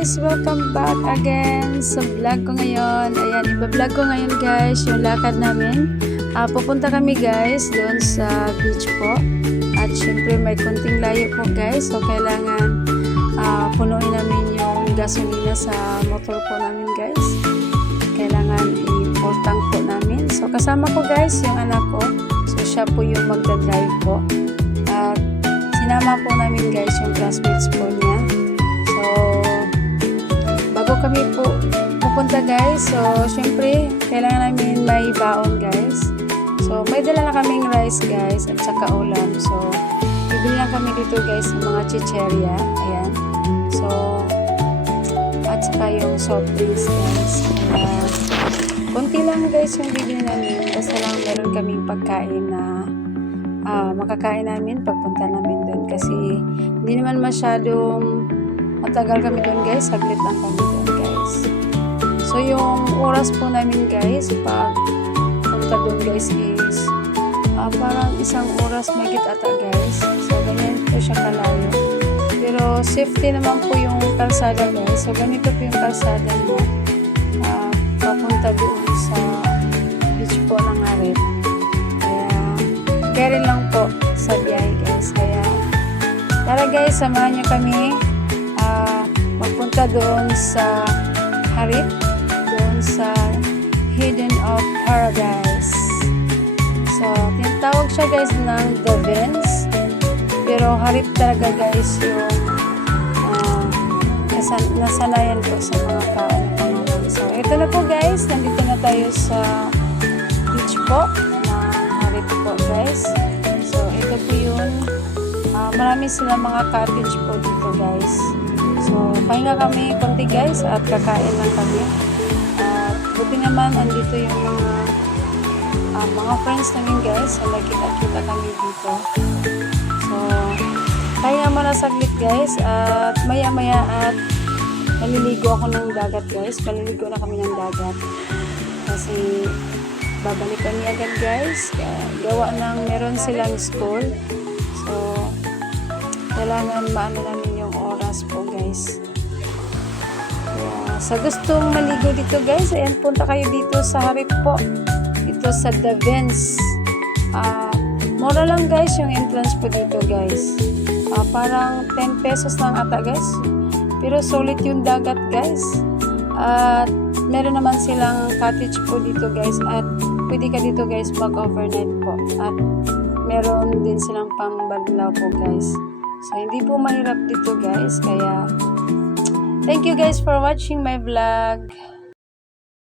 guys! Welcome back again sa vlog ko ngayon. Ayan, iba-vlog ko ngayon guys yung lakad namin. Pupunta kami guys doon sa beach po. At syempre may konting layo po guys. So kailangan punuin namin yung gasolina sa motor po namin guys. Kailangan i-full tank po namin. So kasama ko guys yung anak ko. So siya po yung magdadrive po. At sinama po namin guys yung classmates po niya. So, bago kami po pupunta guys, so syempre kailangan namin may baon guys. So, may dala na kaming rice guys at saka ulam. So, bibili lang kami dito guys ng mga chicheria. Ayan. So, at saka yung soft drinks guys. Konti lang guys yung bibili namin. Basta lang meron kaming pagkain na makakain namin pagpunta namin doon. Kasi hindi naman masyadong matagal kami doon guys, saglit lang kami doon guys. So yung oras po namin guys pag punta doon guys is parang isang oras mahigit ata guys. So ganyan po siya kalayo. Pero safety naman po yung kalsada guys. So ganito po yung kalsada niya papunta doon sa beach po ng Harip. Kaya rin lang po sa biyahe guys. Kaya tara guys, samahan niyo kami magpunta doon sa Harip, doon sa Hidden of Paradise. So, tinatawag siya guys ng The Vins. Pero Harip talaga guys yung nasanayan ko sa mga kaano. So, ito na po guys. Nandito na tayo sa beach po ng Harip po guys. So, ito po yun. Marami silang mga cottage po dito guys. So, pahinga kami konti guys at kakain lang kami. Buti naman andito yung mga friends namin guys. So, nagkita-kita kami dito. So, pahinga muna saglit guys at maya-maya at maliligo ako ng dagat guys. Maliligo na kami ng dagat. Kasi babalik kami agad guys. Gawa ng meron silang school. So, kailangan maano namin yung oras po guys. Sa gustong maligo dito guys, ayan, punta kayo dito sa Harip po. Ito sa The Vins. Mura lang guys yung entrance po dito guys. Parang 10 pesos lang ata guys. Pero solid yung dagat guys. At meron naman silang cottage po dito guys. At pwede ka dito guys mag-overnight po. At meron din silang pang-badlaw po guys. So, hindi po mahirap dito guys. Kaya, thank you guys for watching my vlog.